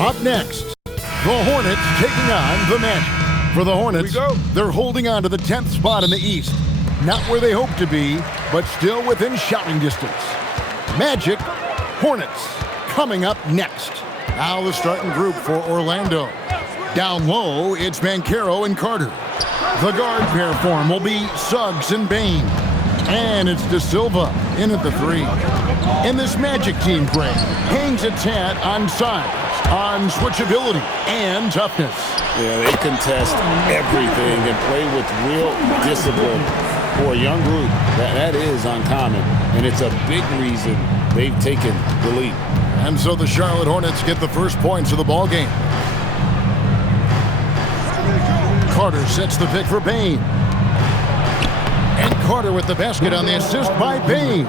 Up next, the Hornets taking on the Magic. For the Hornets, they're holding on to the 10th spot in the East. Not where they hope to be, but still within shouting distance. Magic, Hornets, coming up next. Now the starting group for Orlando. Down low, it's Banchero and Carter. The guard pair form will be Suggs and Bain. And it's De Silva in at the 3. And this Magic team, Greg, hangs its hat on size, on switchability, and toughness. Yeah, they contest everything and play with real discipline. For a young group, that is uncommon, and it's a big reason they've taken the lead. And so the Charlotte Hornets get the first points of the ballgame. Carter sets the pick for Bain. And Carter with the basket on the assist by Bain.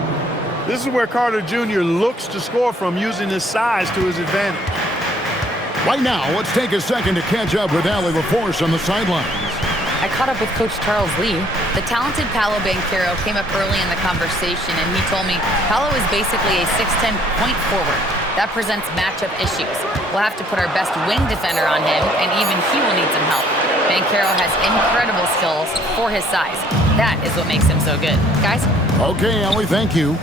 This is where Carter Jr. looks to score from, using his size to his advantage. Right now, let's take a second to catch up with Allie LaForce on the sidelines. I caught up with Coach Charles Lee. The talented Paolo Banchero came up early in the conversation, and he told me Paolo is basically a 6'10" point forward. That presents matchup issues. We'll have to put our best wing defender on him, and even he will need some help. Banchero has incredible skills for his size. That is what makes him so good. Guys? Okay, Allie, thank you.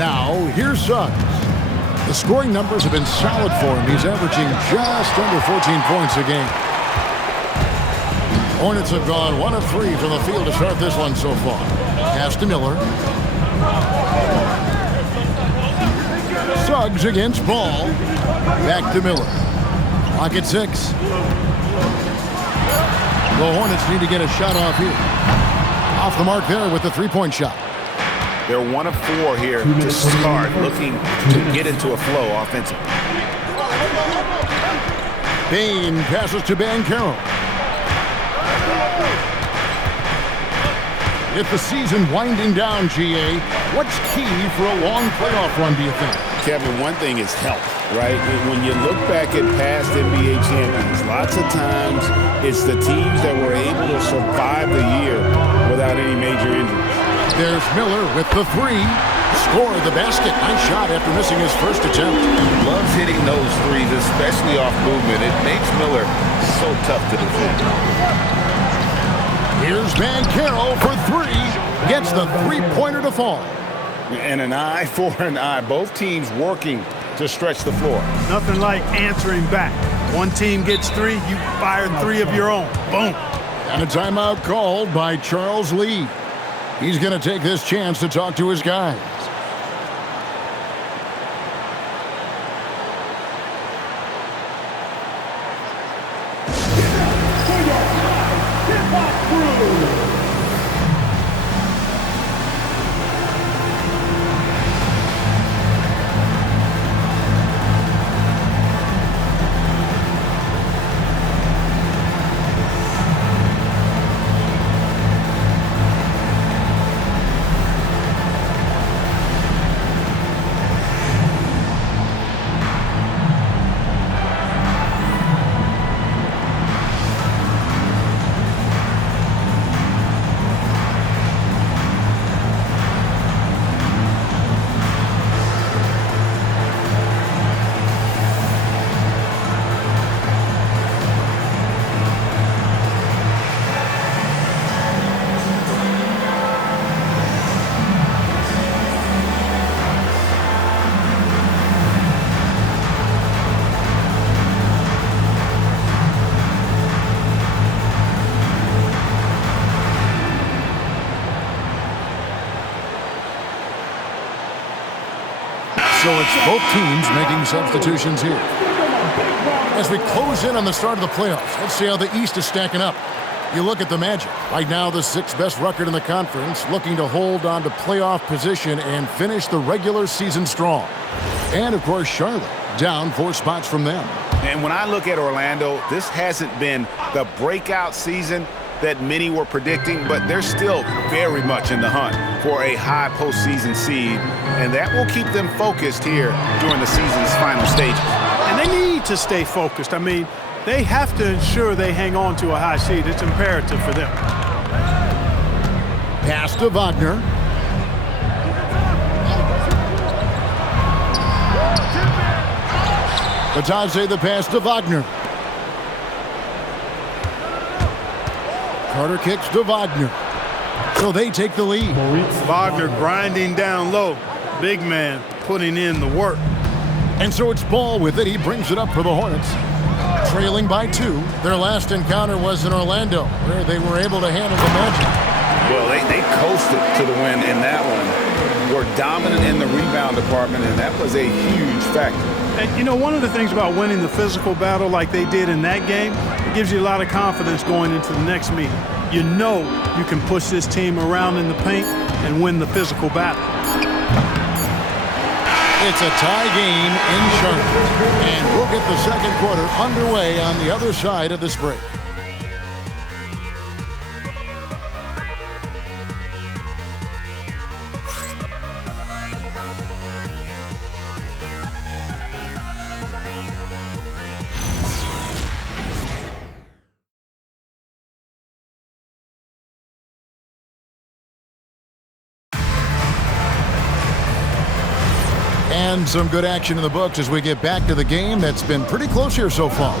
Now, here's Suggs. The scoring numbers have been solid for him. He's averaging just under 14 points a game. Hornets have gone 1 of 3 from the field to start this one so far. Pass to Miller. Suggs against Ball. Back to Miller. Clock at 6. The Hornets need to get a shot off here. Off the mark there with the three-point shot. They're 1 of 4 here to start, looking to get into a flow offensively. Bain passes to Banchero. With the season winding down, GA, what's key for a long playoff run, do you think? Kevin, one thing is health, right? When you look back at past NBA champions, lots of times it's the teams that were able to survive the year without any major injuries. There's Miller with the 3. Scored the basket. Nice shot after missing his first attempt. Loves hitting those threes, especially off movement. It makes Miller so tough to defend. Here's Banchero for 3. Gets the three-pointer to fall. And an eye for an eye. Both teams working to stretch the floor. Nothing like answering back. One team gets 3, you fire 3 of your own. Boom. And a timeout called by Charles Lee. He's going to take this chance to talk to his guys. So it's both teams making substitutions here. As we close in on the start of the playoffs, let's see how the East is stacking up. You look at the Magic. Right now, the 6th best record in the conference, looking to hold on to playoff position and finish the regular season strong. And, of course, Charlotte, down 4 spots from them. And when I look at Orlando, this hasn't been the breakout season that many were predicting, but they're still very much in the hunt for a high postseason seed, and that will keep them focused here during the season's final stages. And they need to stay focused. I mean, they have to ensure they hang on to a high seed. It's imperative for them. Pass to Wagner. Batase the pass to Wagner. Carter kicks to Wagner. So they take the lead. Wagner grinding down low. Big man putting in the work. And so it's Ball with it. He brings it up for the Hornets. Trailing by 2. Their last encounter was in Orlando, where they were able to handle the Magic. Well, they coasted to the win in that one. Were dominant in the rebound department, and that was a huge factor. And, you know, one of the things about winning the physical battle like they did in that game, it gives you a lot of confidence going into the next meeting. You know you can push this team around in the paint and win the physical battle. It's a tie game in Charlotte, and we'll get the second quarter underway on the other side of this break. And some good action in the books as we get back to the game that's been pretty close here so far.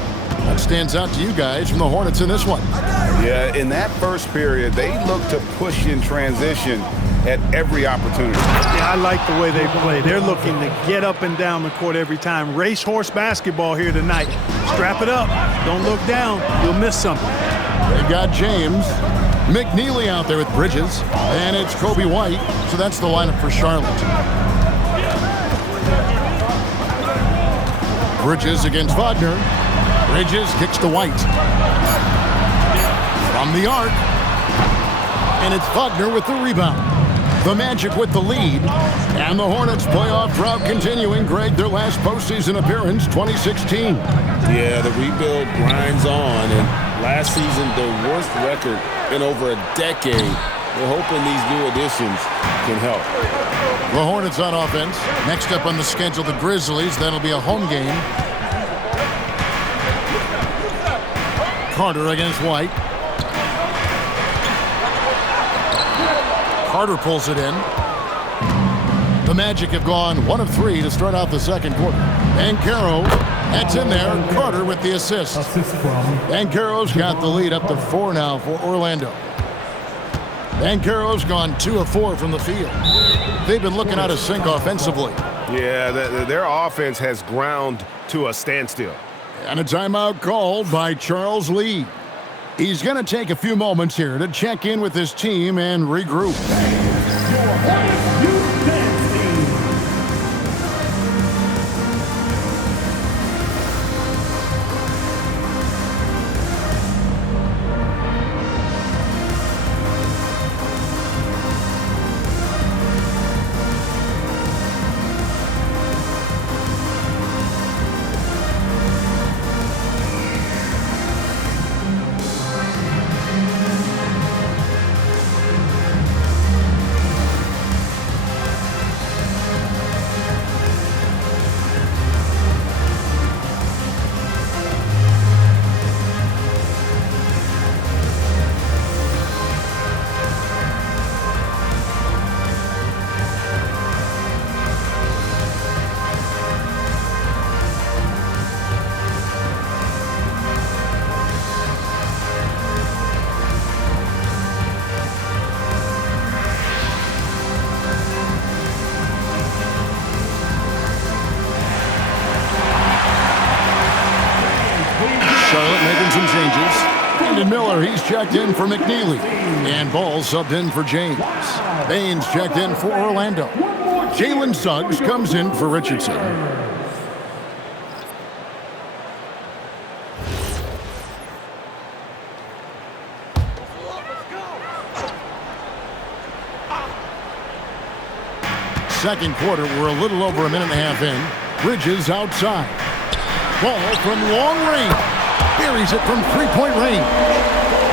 What stands out to you guys from the Hornets in this one? Yeah, in that first period, they looked to push in transition at every opportunity. Yeah, I like the way they play. They're looking to get up and down the court every time. Racehorse basketball here tonight. Strap it up. Don't look down. You'll miss something. They've got James. McNeely out there with Bridges. And it's Kobe White. So that's the lineup for Charlotte. Bridges against Wagner. Bridges kicks to White. From the arc. And it's Wagner with the rebound. The Magic with the lead. And the Hornets playoff drought continuing. Greg, their last postseason appearance, 2016. Yeah, the rebuild grinds on. And last season, their worst record in over a decade. We're hoping these new additions can help. The Hornets on offense. Next up on the schedule, the Grizzlies. That'll be a home game. Carter against White. Carter pulls it in. The Magic have gone 1 of 3 to start out the second quarter. Banchero, that's in there. Carter with the assist. Banchero's got the lead up to 4 now for Orlando. Banchero's gone 2 of 4 from the field. They've been looking out of sync offensively. Yeah, their offense has ground to a standstill. And a timeout called by Charles Lee. He's going to take a few moments here to check in with his team and regroup. Charlotte making some changes. Brandon Miller, he's checked in for McNeely. And Ball subbed in for James. Baines checked in for Orlando. Jalen Suggs comes in for Richardson. Second quarter, we're a little over a minute and a half in. Bridges outside. Ball from long range. Buries it from three-point range.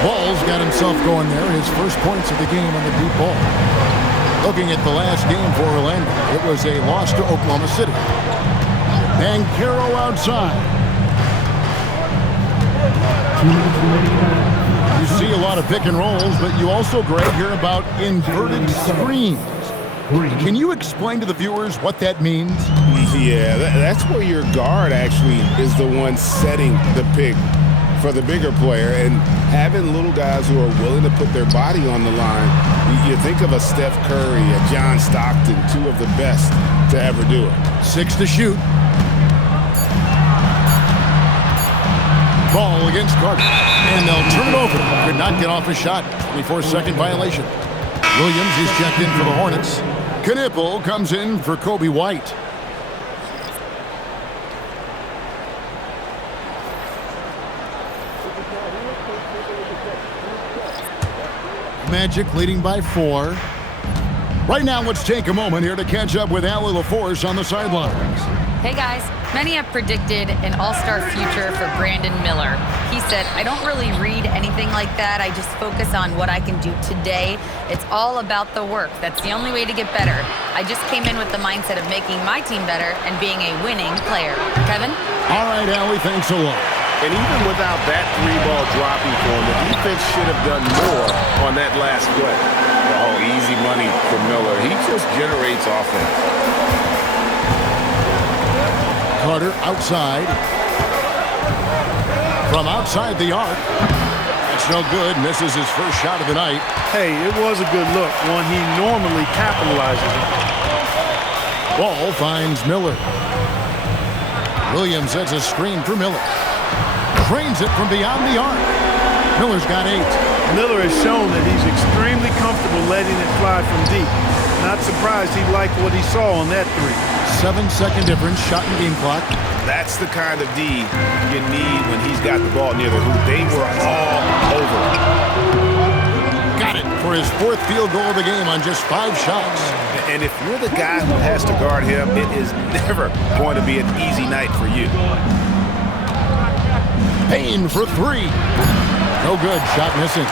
Ball's got himself going there. His first points of the game on the deep ball. Looking at the last game for Orlando, it was a loss to Oklahoma City. Banchero outside. You see a lot of pick and rolls, but you also, Greg, hear about inverted screens. Can you explain to the viewers what that means? Yeah, that's where your guard actually is the one setting the pick for the bigger player, and having little guys who are willing to put their body on the line. You think of a Steph Curry, a John Stockton, two of the best to ever do it. 6 to shoot. Ball against Carter, and they'll turn it over. Could not get off a shot. 24-second violation. Williams is checked in for the Hornets. Knipple comes in for Kobe White. Magic leading by 4. Right now, let's take a moment here to catch up with Allie LaForce on the sidelines. Hey guys, many have predicted an all-star future for Brandon Miller. He said, I don't really read anything like that. I just focus on what I can do today. It's all about the work. That's the only way to get better. I just came in with the mindset of making my team better and being a winning player. Kevin? All right, Allie, thanks a lot. And even without that 3-ball dropping for him, the defense should have done more on that last play. Oh, easy money for Miller. He just generates offense. Carter outside. From outside the arc. That's no good. Misses his first shot of the night. Hey, it was a good look, one he normally capitalizes on. Ball finds Miller. Williams sets a screen for Miller. Trains it from beyond the arc. Miller's got 8. Miller has shown that he's extremely comfortable letting it fly from deep. Not surprised he liked what he saw on that 3. 7-second difference, shot and game clock. That's the kind of D you need when he's got the ball near the hoop. They were all over. Got it for his 4th field goal of the game on just 5 shots. And if you're the guy who has to guard him, it is never going to be an easy night for you. Payne for 3. No good. Shot missing.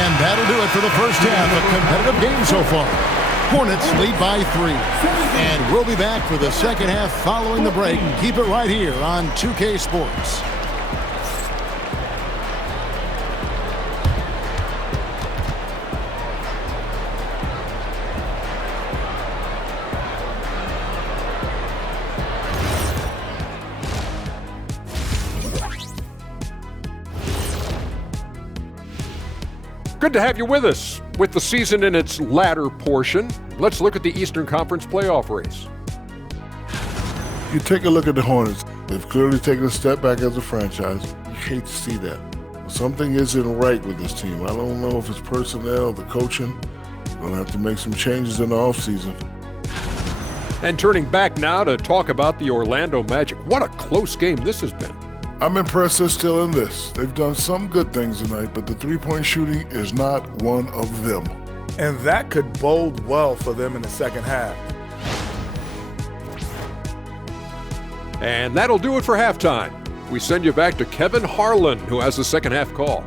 And that'll do it for the first half. A competitive game so far. Hornets lead by 3. And we'll be back for the second half following the break. Keep it right here on 2K Sports. Good to have you with us. With the season in its latter portion, let's look at the Eastern Conference playoff race. You take a look at the Hornets. They've clearly taken a step back as a franchise. You hate to see that. Something isn't right with this team. I don't know if it's personnel, the coaching. They'll have to make some changes in the offseason. And turning back now to talk about the Orlando Magic. What a close game this has been. I'm impressed they're still in this. They've done some good things tonight, but the three-point shooting is not one of them. And that could bode well for them in the second half. And that'll do it for halftime. We send you back to Kevin Harlan, who has the second half call.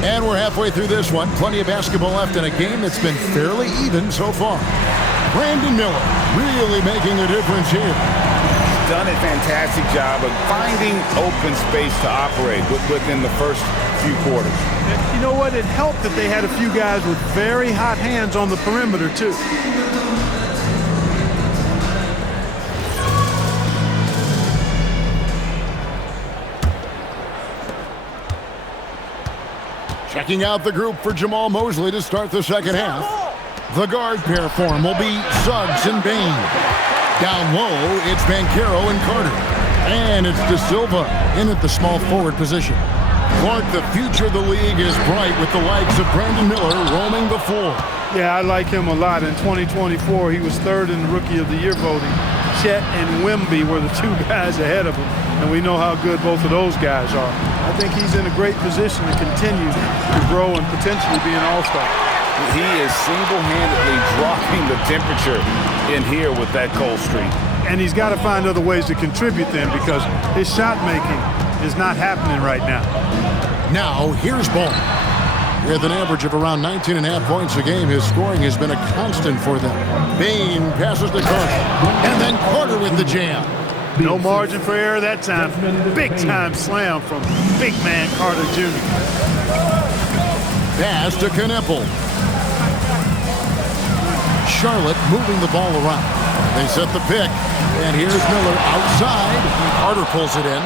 And we're halfway through this one. Plenty of basketball left in a game that's been fairly even so far. Brandon Miller really making a difference here. He's done a fantastic job of finding open space to operate within the first few quarters. And you know what? It helped that they had a few guys with very hot hands on the perimeter, too. Checking out the group for Jamal Mosley to start the second half. The guard pair form will be Suggs and Bain. Down low, it's Banchero and Carter. And it's De Silva in at the small forward position. Clark, the future of the league is bright with the likes of Brandon Miller roaming the floor. Yeah, I like him a lot. In 2024, he was third in the Rookie of the Year voting. Chet and Wemby were the two guys ahead of him, and we know how good both of those guys are. I think he's in a great position to continue to grow and potentially be an all-star. He is single-handedly dropping the temperature in here with that cold streak. And he's got to find other ways to contribute then, because his shot making is not happening right now. Now, here's Ball. With an average of around 19.5 points a game, his scoring has been a constant for them. Bain passes to Carter, and then Carter with the jam. No margin for error that time. Big-time slam from big man Carter Jr. Pass to Kneppel. Charlotte moving the ball around. They set the pick, and here's Miller outside. Carter pulls it in.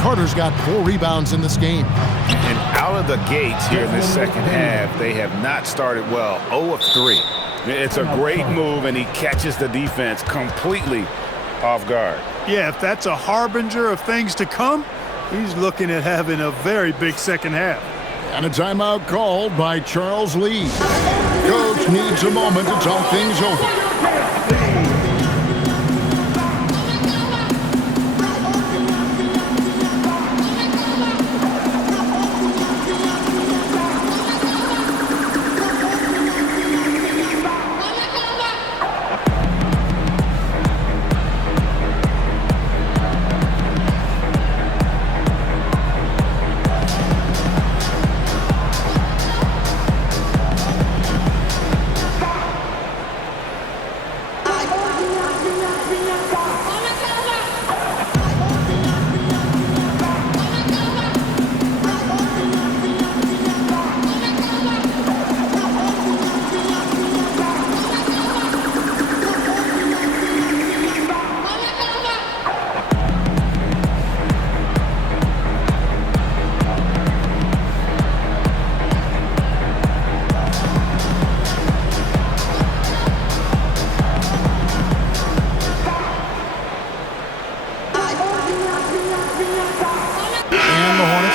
Carter's got 4 rebounds in this game. And out of the gates here in this second half, they have not started well. 0 of 3. It's a great move, and he catches the defense completely off guard. Yeah, if that's a harbinger of things to come, he's looking at having a very big second half. And a timeout called by Charles Lee. Coach needs a moment to talk things over.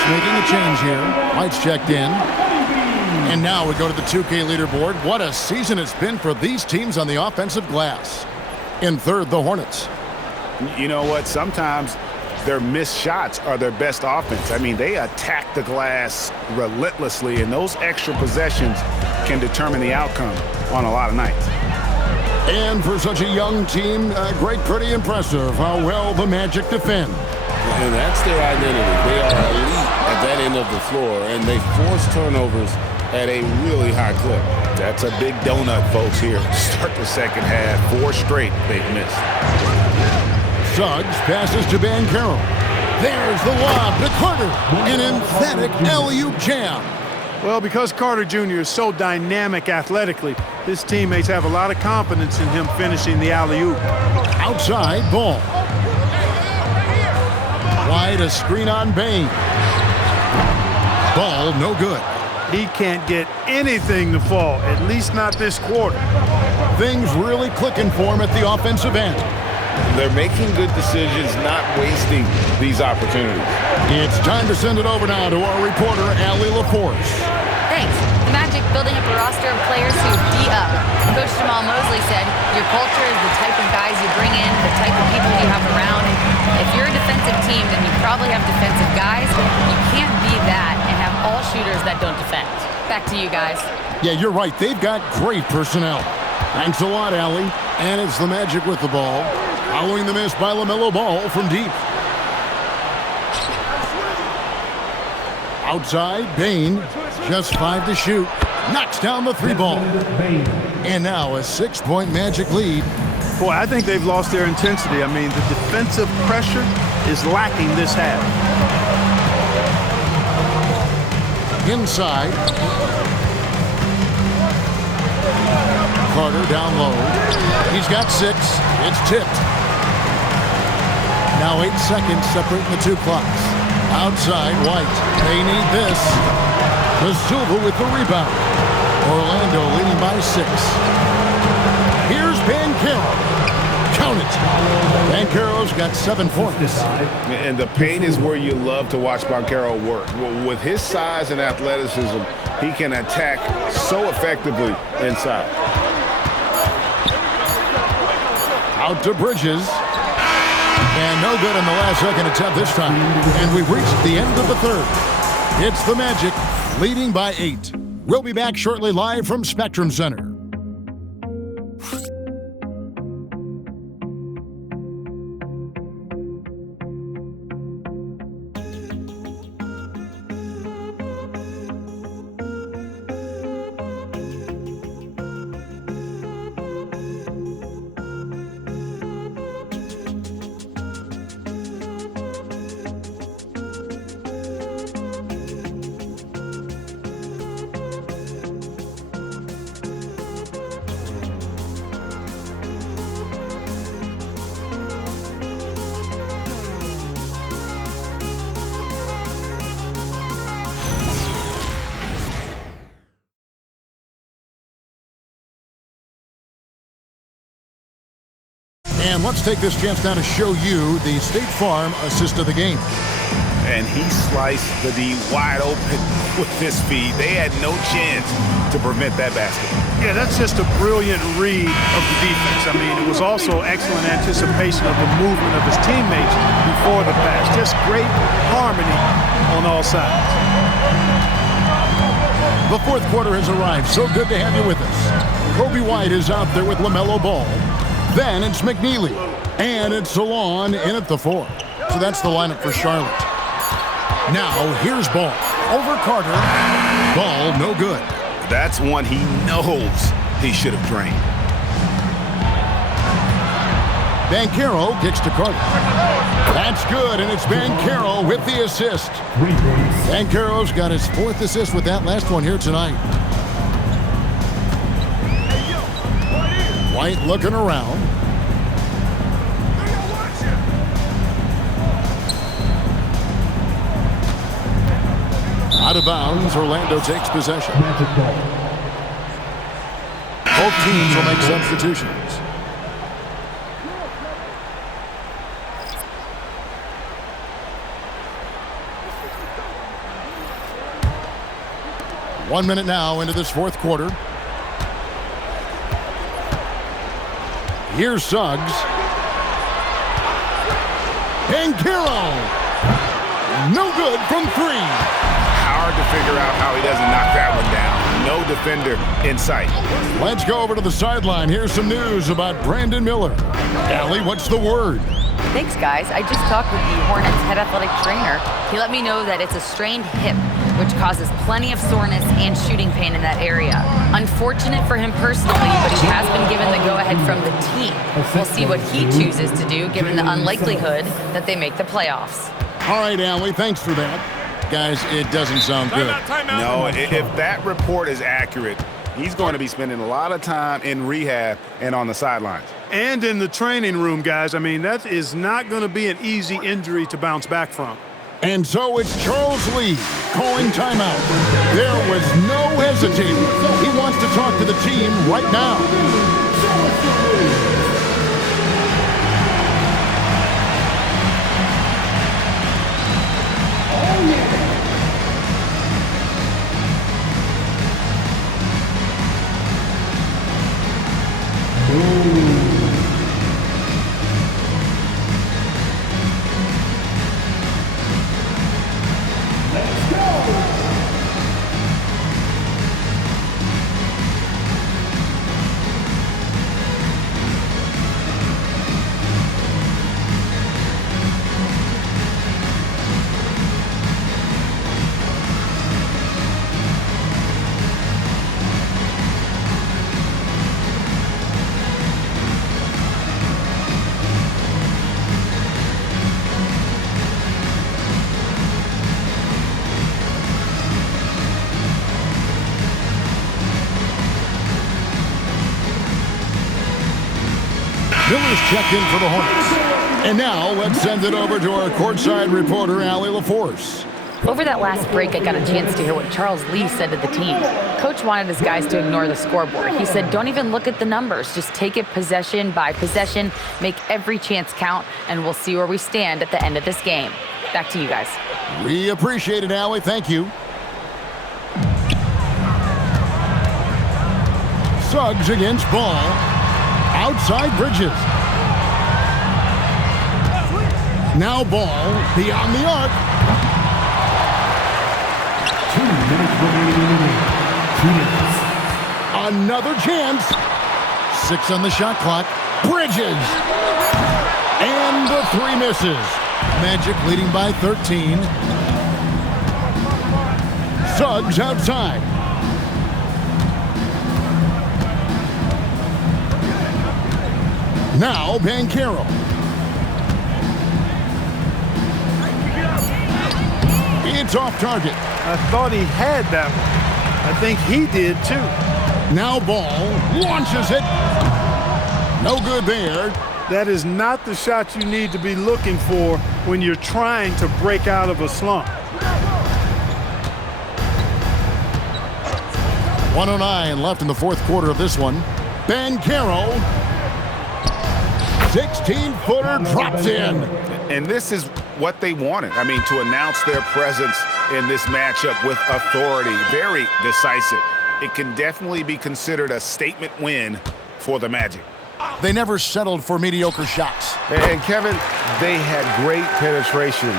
Making a change here. White's checked in. And now we go to the 2K leaderboard. What a season it's been for these teams on the offensive glass. In third, the Hornets. You know what? Sometimes their missed shots are their best offense. I mean, they attack the glass relentlessly, and those extra possessions can determine the outcome on a lot of nights. And for such a young team, pretty impressive how well the Magic defend. And that's their identity. They are elite at that end of the floor, and they force turnovers at a really high clip. That's a big donut, folks, here. Start the second half. 4 straight they've missed. Suggs passes to Banchero. There's the lob to Carter. An emphatic alley-oop jam. Well, because Carter Jr. is so dynamic athletically, his teammates have a lot of confidence in him finishing the alley-oop. Outside, Ball. Wide, a screen on Bain. Ball, no good. He can't get anything to fall, at least not this quarter. Things really clicking for him at the offensive end. They're making good decisions, not wasting these opportunities. It's time to send it over now to our reporter, Allie LaForce. Thanks. The Magic building up a roster of players who be up. Coach Jamal Mosley said, your culture is the type of guys you bring in, the type of people you have around. If you're a defensive team, then you probably have defensive guys. You can't be that and have all shooters that don't defend. Back to you guys. Yeah, you're right. They've got great personnel. Thanks a lot, Allie. And it's the Magic with the ball. Following the miss by LaMelo Ball from deep. Outside, Bain. Just 5 to shoot. Knocks down the 3-ball. And now a 6-point Magic lead. Boy, I think they've lost their intensity. I mean, the defensive pressure is lacking this half. Inside. Carter down low. He's got 6. It's tipped. Now 8 seconds separating the 2 clocks. Outside, White. They need this. The Silva with the rebound. Orlando leading by 6. Here's Banchero. Count it. Banchero's got 7 points. And the paint is where you love to watch Banchero work. With his size and athleticism, he can attack so effectively inside. Out to Bridges. And no good in the last second attempt this time. And we've reached the end of the third. It's the Magic leading by 8. We'll be back shortly live from Spectrum Center. And let's take this chance now to show you the State Farm assist of the game. And he sliced the D wide open with his feet. They had no chance to prevent that basket. Yeah, that's just a brilliant read of the defense. I mean, it was also excellent anticipation of the movement of his teammates before the pass. Just great harmony on all sides. The fourth quarter has arrived. So good to have you with us. Kobe White is out there with LaMelo Ball. Then it's McNeely. And it's Salon in at the 4. So that's the lineup for Charlotte. Now, here's Ball. Over Carter. Ball, no good. That's one he knows he should have drained. Banchero kicks to Carter. That's good, and it's Banchero with the assist. Banchero's got his 4th assist with that last one here tonight. White looking around. Out of bounds, Orlando takes possession. Both teams will make substitutions. One minute now into this fourth quarter. Here's Suggs. Banchero. No good from 3. Hard to figure out how he doesn't knock that one down. No defender in sight. Let's go over to the sideline. Here's some news about Brandon Miller. Allie, what's the word? Thanks, guys. I just talked with the Hornets head athletic trainer. He let me know that it's a strained hip, which causes plenty of soreness and shooting pain in that area. Unfortunate for him personally, but he has been given the go-ahead from the team. We'll see what he chooses to do, given the unlikelihood that they make the playoffs. All right, Allie, thanks for that. Guys, it doesn't sound good. No, if that report is accurate, he's going to be spending a lot of time in rehab and on the sidelines. And in the training room, guys. I mean, that is not going to be an easy injury to bounce back from. And so it's Charles Lee calling timeout. There was no hesitating. He wants to talk to the team right now. Miller's checked in for the Hornets. And now let's send it over to our courtside reporter, Allie LaForce. Over that last break, I got a chance to hear what Charles Lee said to the team. Coach wanted his guys to ignore the scoreboard. He said, don't even look at the numbers. Just take it possession by possession, make every chance count, and we'll see where we stand at the end of this game. Back to you guys. We appreciate it, Allie. Thank you. Suggs against Ball. Outside Bridges. Now Ball beyond the arc. 2 minutes remaining. 2 minutes. Another chance. 6 on the shot clock. Bridges. And the 3 misses. Magic leading by 13. Suggs outside. Now Banchero. It's off target. I thought he had that one. I think he did too. Now Ball launches it. No good there. That is not the shot you need to be looking for when you're trying to break out of a slump. 1:09 left in the fourth quarter of this one. Banchero. 16-footer drops in. And this is what they wanted. I mean, to announce their presence in this matchup with authority, very decisive. It can definitely be considered a statement win for the Magic. They never settled for mediocre shots. And Kevin, they had great penetration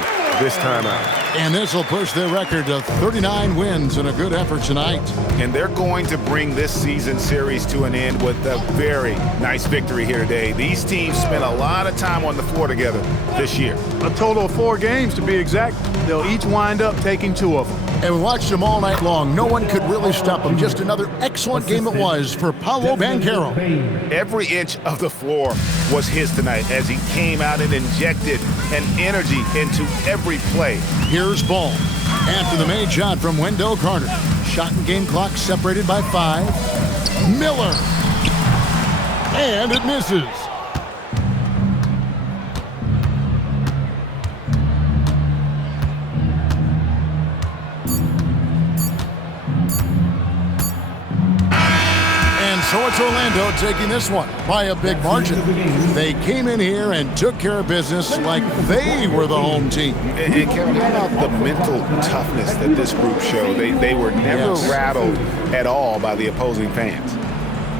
this time out. And this will push their record to 39 wins and a good effort tonight. And they're going to bring this season series to an end with a very nice victory here today. These teams spent a lot of time on the floor together this year. A total of 4 games to be exact. They'll each wind up taking 2 of them. And we watched them all night long. No one could really stop them. Just another excellent game it was for Paolo Banchero. Every inch of the floor was his tonight as he came out and injected an energy into every play. Here's Ball. After the made shot from Wendell Carter. Shot and game clock separated by 5. Miller. And it misses. So it's Orlando taking this one by a big margin. They came in here and took care of business like they were the home team. And Kevin, how about the mental toughness that this group showed? They were never rattled at all by the opposing fans.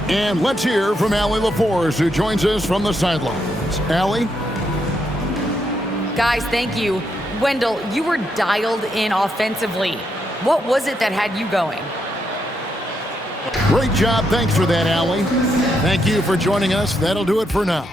And let's hear from Allie LaForce, who joins us from the sidelines. Allie? Guys, thank you. Wendell, you were dialed in offensively. What was it that had you going? Great job. Thanks for that, Allie. Thank you for joining us. That'll do it for now.